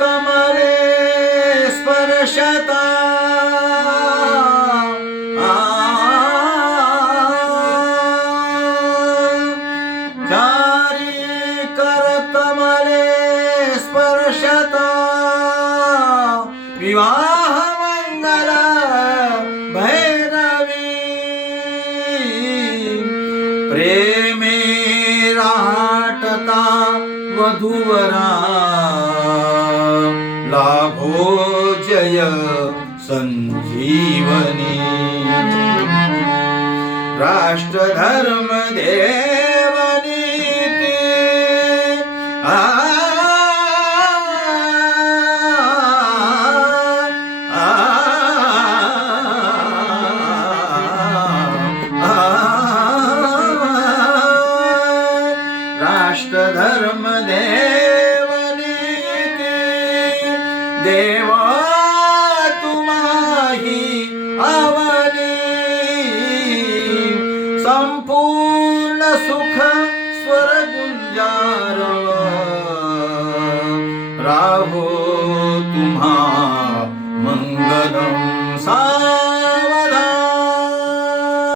कमरे स्पर्शता चारिकर कमरे स्पर्शता विवाहन्तर भैरवी। प्रे वधुवरा। लाभो जय संजीवनी। राष्ट्रधर्म धर्म धर्म देवने देवा तुम्हाही आवनी संपूर्ण सुख स्वर गुंजार राहो तुम्हा मंगलम सा